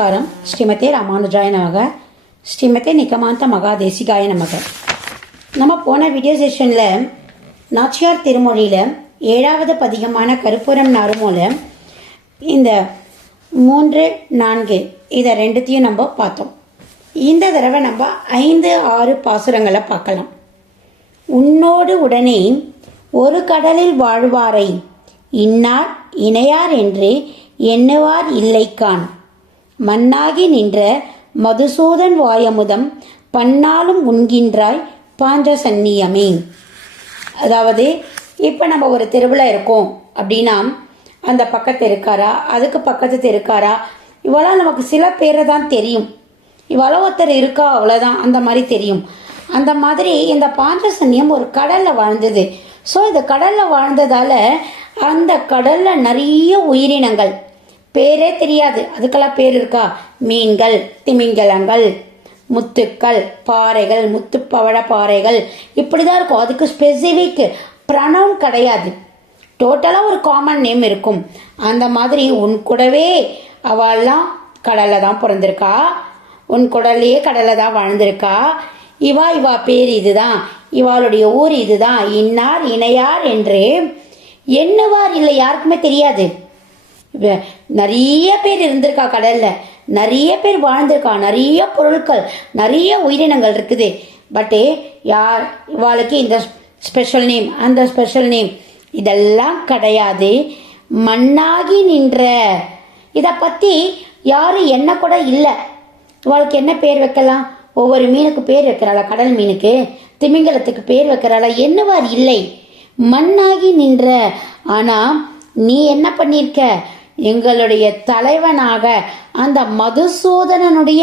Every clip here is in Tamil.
நமஸ்காரம் ஸ்ரீமதே ராமானுஜாய நமக ஸ்ரீமதே நிகமாந்த மகாதேசிகாய நமக நம்ம போன வீடியோ செஷனில் நாச்சியார் திருமொழியில் ஏழாவது பதிகமான கருப்புரம் நறுமூல இந்த மூன்று நான்கு இதை ரெண்டுத்தையும் நம்ம பார்த்தோம். இந்த தடவை நம்ம ஐந்து ஆறு பாசுரங்களை பார்க்கலாம். உன்னோடு உடனே ஒரு கடலில் வாழ்வாரை இன்னார் இணையார் என்று எண்ணுவார் இல்லைக்கான். மண்ணாகி நின்ற மதுசூதன் வாயமுதம் பன்னாலும் உண்கின்றாய் பாஞ்ச சன்னியமே அதாவது இப்போ நம்ம ஒரு தெருவில் இருக்கோம் அப்படின்னா அந்த பக்கத்து இருக்காரா அதுக்கு பக்கத்து தெருக்காரா இவெல்லாம் நமக்கு சில பேரை தான் தெரியும். இவ்வளோ ஒருத்தர் இருக்கா அவ்வளோதான் அந்த மாதிரி தெரியும். அந்த மாதிரி இந்த பாஞ்சசன்யம் ஒரு கடலில் வாழ்ந்தது. ஸோ இந்த கடலில் வாழ்ந்ததால் அந்த கடலில் நிறைய உயிரினங்கள் பேரே தெரியாது. அதுக்கெல்லாம் பேர் இருக்கா? மீன்கள் திமிங்கலங்கள் முத்துக்கள் பாறைகள் முத்துப்பவழ பாறைகள். இப்படி தான் இருக்கும். அதுக்கு ஸ்பெசிஃபிக் ப்ரனவுன் கிடையாது. டோட்டலாக ஒரு காமன் நேம் இருக்கும். அந்த மாதிரி உன் கூடவே அவள்லாம் கடலில் தான் பிறந்திருக்கா? உன் குடல்லையே கடலில் தான் வாழ்ந்திருக்கா? இவா இவா பேர் இதுதான். இவாளுடைய ஊர் இதுதான். இன்னார் இணையார் என்று எண்ணுவார் இல்லை யாருக்குமே தெரியாது. நிறைய பேர் இருந்திருக்கா கடல்ல. நிறைய பேர் வாழ்ந்திருக்கா. நிறைய பொருட்கள் நிறைய உயிரினங்கள் இருக்குது. பட்டு யார் இவாளுக்கு இந்த ஸ்பெஷல் நேம் அந்த ஸ்பெஷல் நேம் இதெல்லாம் கிடையாது. மண்ணாகி நின்ற. இதை பற்றி யாரும் என்ன கூட இல்லை. இவாளுக்கு என்ன பேர் வைக்கலாம்? ஒவ்வொரு மீனுக்கு பேர் வைக்கிறாளா? கடல் மீனுக்கு. திமிங்கலத்துக்கு பேர் வைக்கிறாளா? என்னவார் இல்லை. மண்ணாகி நின்ற. ஆனால் நீ என்ன பண்ணிருக்க எங்களுடைய தலைவனாக அந்த மதுசூதனனுடைய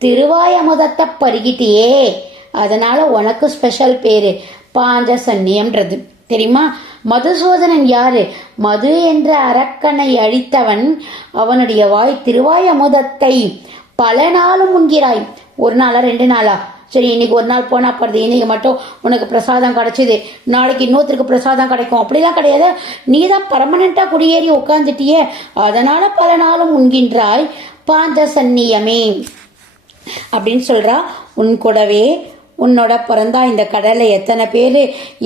திருவாயமுதத்தை பருகிட்டியே அதனால உனக்கு ஸ்பெஷல் பேரு பாஞ்சசன்னியம்ன்றது. தெரியுமா? மதுசூதனன் யாரு? மது என்ற அரக்கனை அழித்தவன் அவனுடைய வாய் திருவாயமுதத்தை பல நாளும் உண்கிறாய் ஒரு நாளா ரெண்டு நாளா? சரி இன்னைக்கு ஒரு நாள் போனால் போகிறது இன்னைக்கு மட்டும் உனக்கு பிரசாதம் கிடச்சிது. நாளைக்கு இன்னொருத்தருக்கு பிரசாதம் கிடைக்கும். அப்படிலாம் கிடையாது. நீ தான் பர்மனெண்ட்டாக குடியேறி உட்காந்துட்டியே அதனால் பல நாளும் உண்கின்றாய் பாஞ்ச சன்னியமே அப்படின்னு சொல்கிறா உன் கூடவே உன்னோட பிறந்தா இந்த கடலில் எத்தனை பேர்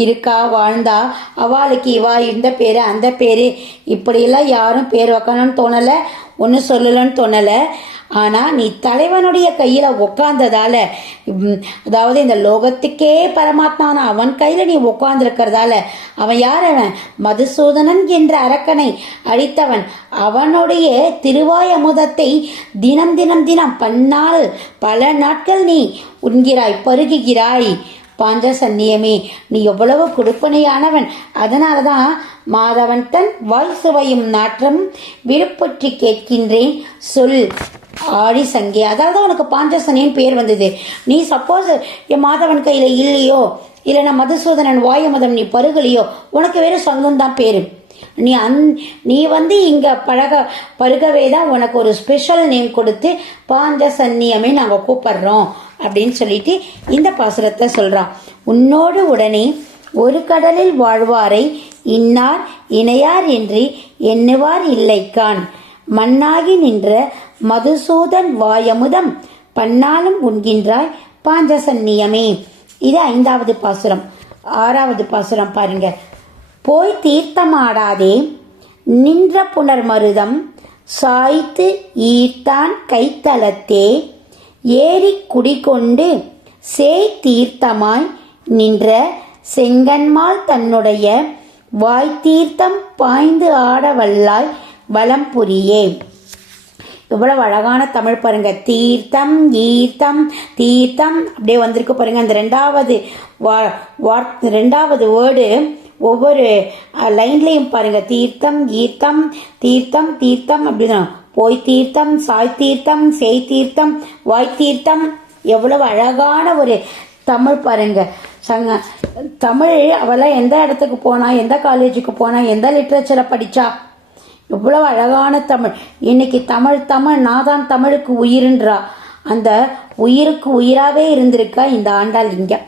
இருக்கா வாழ்ந்தா? அவளுக்கு இவா இந்த பேர் அந்த பேர். இப்படியெல்லாம் யாரும் பேர் வைக்கணும்னு தோணலை. ஒன்றும் சொல்லலன்னு தோணலை. ஆனால் நீ தலைவனுடைய கையில் உட்காந்ததால அதாவது இந்த லோகத்துக்கே பரமாத்மான அவன் கையில் நீ உட்காந்துருக்கிறதால அவன் யார் அவன்? மதுசூதனன் என்ற அரக்கனை அழித்தவன். அவனுடைய திருவாய் அமுதத்தை தினம் தினம் தினம் பன்னாள் பல நாட்கள் நீ உண்கிறாய் பருகுகிறாய். பாஞ்ச சந்நியமே நீ எவ்வளவு கொடுப்பனையானவன். அதனால தான் மாதவன் தன் வாய் சுவையும் நாற்றம் விருப்பற்றி கேட்கின்றேன். சொல். ஆடி சங்கே. அதாவது உனக்கு பாஞ்சசனின்னு பேர் வந்தது. நீ சப்போஸ் என் மாதவன் கையில் இல்லையோ இல்லைன்னா மதுசூதனன் வாயுமதம் நீ பருகலையோ உனக்கு வெறும் சங்கம் தான் பேர். நீ அந் நீ வந்து இங்கே பழக பருகவே தான் உனக்கு ஒரு ஸ்பெஷல் நேம் கொடுத்து பாஞ்ச சன்னியமே நாங்கள் கூப்பிடுறோம் அப்படின்னு சொல்லிட்டு இந்த பாசுரத்தை சொல்கிறான் உன்னோடு உடனே ஒரு கடலில் வாழ்வாரை இன்னார் இணையார் என்று எண்ணுவார் இல்லைக்கான். மண்ணாகி நின்ற மதுசூதன் வாயமுதம் பன்னாலும் உண்கின்றாய் பாஞ்சசன்னியமே இது ஐந்தாவது பாசுரம். ஆறாவது பாசுரம் பாருங்க. போய் தீர்த்தமாடாதே. நின்ற புனர் மருதம் சாய்த்து ஈர்த்தான் கைத்தலத்தே ஏறி குடிகொண்டு சேய் தீர்த்தமாய் நின்ற செங்கன்மால் தன்னுடைய வாய் தீர்த்தம் பாய்ந்து ஆட வல்லாய் வலம் புரியே. இவ்வளவு அழகான தமிழ் பாருங்க. தீர்த்தம் ஈர்த்தம் தீர்த்தம். அப்படியே வந்திருக்கு பாருங்க. அந்த ரெண்டாவது வா ரெண்டாவது வேர்டு ஒவ்வொரு லைன்லையும் பாருங்க. தீர்த்தம் ஈர்த்தம் தீர்த்தம் தீர்த்தம் அப்படின்னா போய் தீர்த்தம் சாய் தீர்த்தம் செய் தீர்த்தம் வாய் தீர்த்தம். எவ்வளவு அழகான ஒரு தமிழ் பாருங்க. சங்க தமிழ் அவெல்லாம் எந்த இடத்துக்கு போனா எந்த காலேஜுக்கு போனா எந்த லிட்ரேச்சரை படிச்சா எவ்வளவு அழகான தமிழ். இன்னைக்கு தமிழ் தமிழ் நான் தான் தமிழுக்கு உயிருன்றா. அந்த உயிருக்கு உயிராகவே இருந்திருக்கா இந்த ஆண்டாள் இங்க.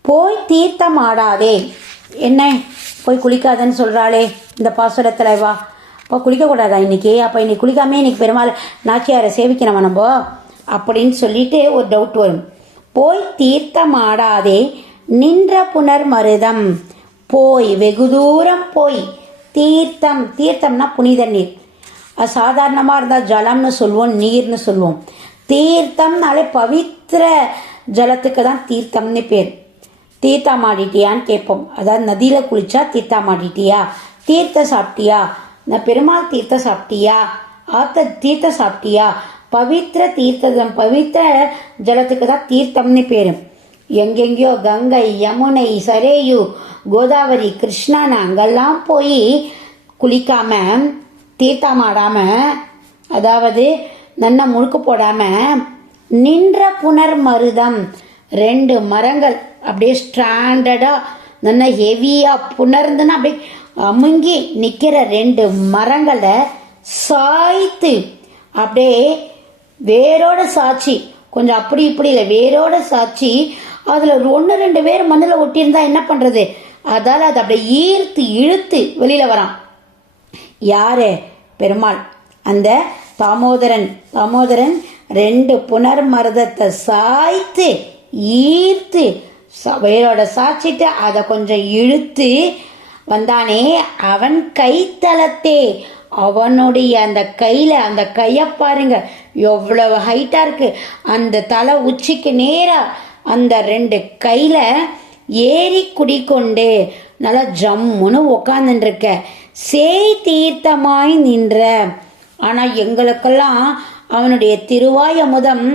போய் தீர்த்தம் ஆடாதே. என்ன? போய் குளிக்காதன்னு சொல்கிறாளே இந்த பாசுரத்தில் வா. இப்போ குளிக்கக்கூடாதா இன்னைக்கு? அப்போ இன்றைக்கி குளிக்காமே இன்னைக்கு பெருமாள் நாச்சியாரை சேவிக்கணும் நம்ம? அப்படின்னு சொல்லிட்டு ஒரு டவுட் வரும். போய் தீர்த்தம் ஆடாதே. நின்ற புனர் மருதம். போய் வெகு தூரம் போய். தீர்த்தம் தீர்த்தம்னா புனித நீர் சாதாரணமாக இருந்தால் ஜலம்னு சொல்லுவோம் நீர்னு சொல்லுவோம் தீர்த்தம்னாலே பவித்திர ஜலத்துக்கு தான் தீர்த்தம்னு பேர். தீர்த்தம் ஆடிட்டியான்னு கேட்போம். அதாவது நதியில் குளித்தா தீர்த்தம் ஆடிட்டியா தீர்த்தம் சாப்பிட்டியா? நான் பெருமாள் தீர்த்தம் சாப்பிட்டியா? ஆத்த தீர்த்தம் சாப்பிட்டியா? பவித்திர தீர்த்தம் பவித்திர ஜலத்துக்கு தான் தீர்த்தம்னு பேர். எங்கெங்கேயோ கங்கை யமுனை சரேயு கோதாவரி கிருஷ்ணான்னு அங்கெல்லாம் போய் குளிக்காம தீர்த்தமாடாம அதாவது நன்ன முழுக்கு போடாம நின்ற புனர் மருதம் ரெண்டு மரங்கள் அப்படியே ஸ்டாண்டர்டாக நல்ல ஹெவியாக புணர்ந்துன்னா அப்படியே அமுங்கி நிற்கிற ரெண்டு மரங்களை சாய்த்து அப்படியே வேரோட சாட்சி கொஞ்சம் அப்படி இப்படி இல்லை வேரோட சாட்சி அதில் ஒன்று ரெண்டு பேர் மண்ணில் ஒட்டியிருந்தா என்ன பண்ணுறது அதால் அதை அப்படியே ஈர்த்து இழுத்து வெளியில் வரான். யார்? பெருமாள். அந்த தாமோதரன் தாமோதரன் ரெண்டு புனர் மருதத்தை சாய்த்து ஈர்த்து ச- வேரோட சாய்ச்சிட்டு அதை கொஞ்சம் இழுத்து வந்தானே அவன் கைத்தலத்தே அவனுடைய அந்த கையில் அந்த கையை பாருங்க. எவ்வளவு ஹைட்டாக இருக்குது அந்த தலை உச்சிக்கு நேராக அந்த ரெண்டு கையில் ஏறி குடிக்கொண்டு நல்லா ஜம்முன்னு உக்காந்துருக்க சேய் தீர்த்தமாய் நின்ற. ஆனால் எங்களுக்கெல்லாம் அவனுடைய திருவாய் அமுதம்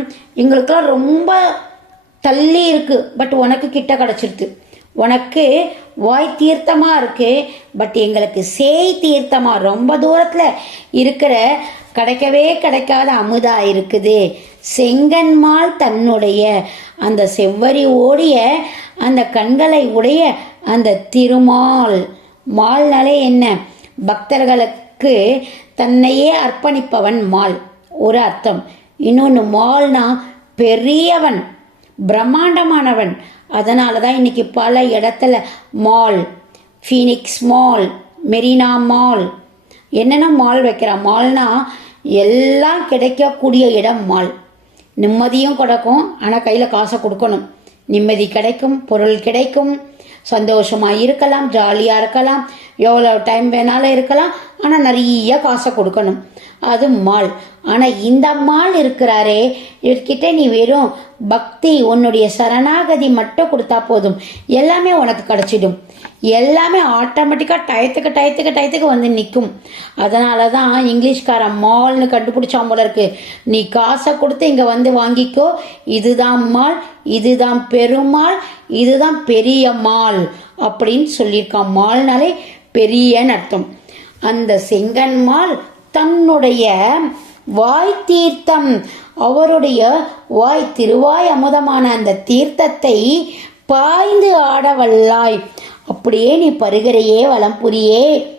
எங்களுக்கெல்லாம் ரொம்ப தள்ளி இருக்கு. பட் உனக்கு கிட்ட கிடைச்சிருது. உனக்கு வாய் தீர்த்தமாக இருக்கு. பட் எங்களுக்கு சேய் தீர்த்தமாக ரொம்ப தூரத்தில் இருக்கிற கிடைக்கவே கிடைக்காத அமுதா இருக்குது. செங்கன்மால் தன்னுடைய அந்த செவ்வரி ஓடிய அந்த கண்களை உடைய அந்த திருமால். மால்னாலே என்ன? பக்தர்களுக்கு தன்னையே அர்ப்பணிப்பவன் மால். ஒரு அர்த்தம். இன்னொன்று மால்னா பெரியவன் பிரம்மாண்டமானவன். அதனால தான் இன்னைக்கு பல இடத்துல mall. Phoenix mall Marina mall. என்னென்ன மால் வைக்கிறான் மால்னா எல்லாம் கிடைக்கக்கூடிய இடம் மால். நிம்மதியும் கிடக்கும். ஆனால் கையில் காசை கொடுக்கணும். நிம்மதி கிடைக்கும் பொருள் கிடைக்கும். சந்தோஷமாக இருக்கலாம் ஜாலியாக இருக்கலாம் எவ்வளோ டைம் வேணாலும் இருக்கலாம் ஆனால் நிறைய காசை கொடுக்கணும். அது மால். ஆனால் இந்த மால் இருக்கிறாரே இவர்கிட்ட நீ வெறும் பக்தி உன்னுடைய சரணாகதி மட்டும் கொடுத்தா போதும். எல்லாமே உனக்கு கிடச்சிடும். எல்லாமே ஆட்டோமேட்டிக்காக டயத்துக்கு டயத்துக்கு டயத்துக்கு வந்து நிற்கும். அதனால தான் இங்கிலீஷ்காரன் மால்னு கண்டுபிடிச்சான் போல இருக்கு. நீ காசை கொடுத்து இங்கே வந்து வாங்கிக்கோ. இதுதான் மால் இதுதான் பெருமாள் இதுதான் பெரிய மால் அப்படின்னு சொல்லியிருக்கான். மால்னாலே பெரியன்னு அர்த்தம். அந்த செங்கன்மால் தன்னுடைய வாய் தீர்த்தம் அவருடைய வாய் திருவாய் அமுதமான அந்த தீர்த்தத்தை பாய்ந்து ஆடவல்லாய். அப்படியே நீ பருகிறையே வலம்புரியே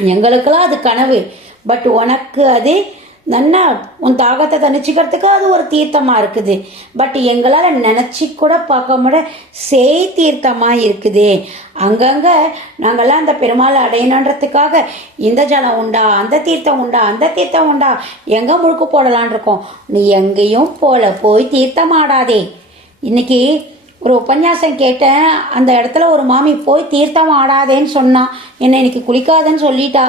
எங்களுக்கெல்லாம் அது கனவு. பட் உனக்கு அது நன்னா உன் தாகத்தை தணிச்சிக்கிறதுக்கு அது ஒரு தீர்த்தமாக இருக்குது. பட் எங்களால் நினச்சி கூட பார்க்க முட செய் தீர்த்தமாக இருக்குது. அங்கங்கே நாங்கள்லாம் அந்த பெருமாளை அடையணுன்றதுக்காக இந்த ஜலம் உண்டா அந்த தீர்த்தம் உண்டா அந்த தீர்த்தம் உண்டா? எங்கே முழுக்கு போடலான் இருக்கோம். நீ எங்கேயும் போல போய் தீர்த்தம் ஆடாதே இன்னைக்கு ஒரு உபன்யாசம் கேட்டேன். அந்த இடத்துல ஒரு மாமி போய் தீர்த்தம் ஆடாதேன்னு சொன்னான் என்னை இன்னைக்கு குளிக்காதேன்னு சொல்லிட்டா?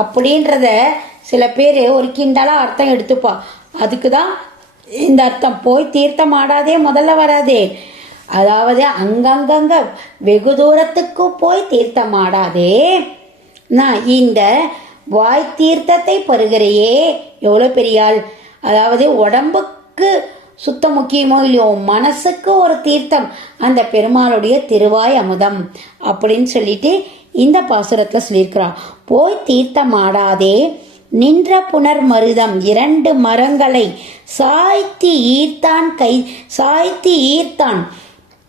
அப்படின்றத சில பேர் ஒரு கிண்டலாக அர்த்தம் எடுத்துப்பா. அதுக்கு தான் இந்த அர்த்தம். போய் தீர்த்தம் ஆடாதே முதல்ல வராதே. அதாவது அங்கங்கங்க வெகு தூரத்துக்கு போய் தீர்த்தம் ஆடாதே. நான் இந்த வாய் தீர்த்தத்தை பருகிறையே எவ்வளோ பெரியாள். அதாவது உடம்புக்கு சுத்தம் முக்கியமோ இல்லையோ மனசுக்கு ஒரு தீர்த்தம். அந்த பெருமாளுடைய திருவாய் அமுதம் அப்படின்னு சொல்லிட்டு இந்த பாசுரத்தில் சொல்லியிருக்கிறான் போய் தீர்த்தம் ஆடாதே. நின்ற புனர் மருதம் இரண்டு மரங்களை சாய்த்தி ஈர்த்தான் கை சாய்த்தி ஈர்த்தான்.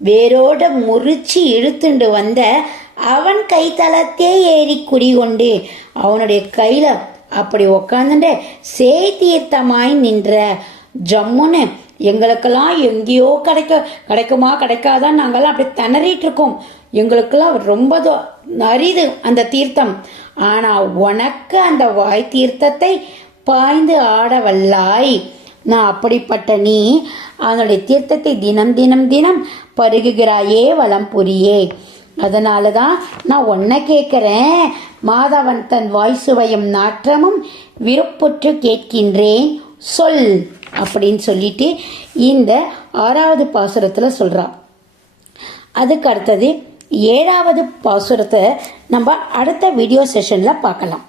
வேரோட முறிச்சு இழுத்துண்டு வந்த அவன் கைத்தளத்தே ஏறி குடிகொண்டு அவனுடைய கையில் அப்படி உக்காந்துட்டு சேத்தீர்த்தமாய் நின்ற ஜம்முன்னு எங்களுக்கெல்லாம் எங்கேயோ கிடைக்க கிடைக்குமா கிடைக்காதான் நாங்கெல்லாம் அப்படி திணறிட்டு இருக்கோம். எங்களுக்கெல்லாம் ரொம்ப தோ- அரிது அந்த தீர்த்தம். ஆனால் உனக்கு அந்த வாய் தீர்த்தத்தை பாய்ந்து ஆட வல்லாய் நான் அப்படிப்பட்ட நீ அதனுடைய தீர்த்தத்தை தினம் தினம் தினம் பருகுகிறாயே வளம் புரியே. அதனால தான் நான் ஒன்றை கேட்குறேன். மாதவன் தன் வாய் சுவையும் நாற்றமும் விருப்புற்று கேட்கின்றேன். சொல் அப்படின்னு சொல்லிட்டு இந்த ஆறாவது பாசுரத்தில் சொல்கிறான் அதுக்கு அடுத்தது ஏழாவது பாசுரத்தை நம்ம அடுத்த வீடியோ செஷனில் பார்க்கலாம்.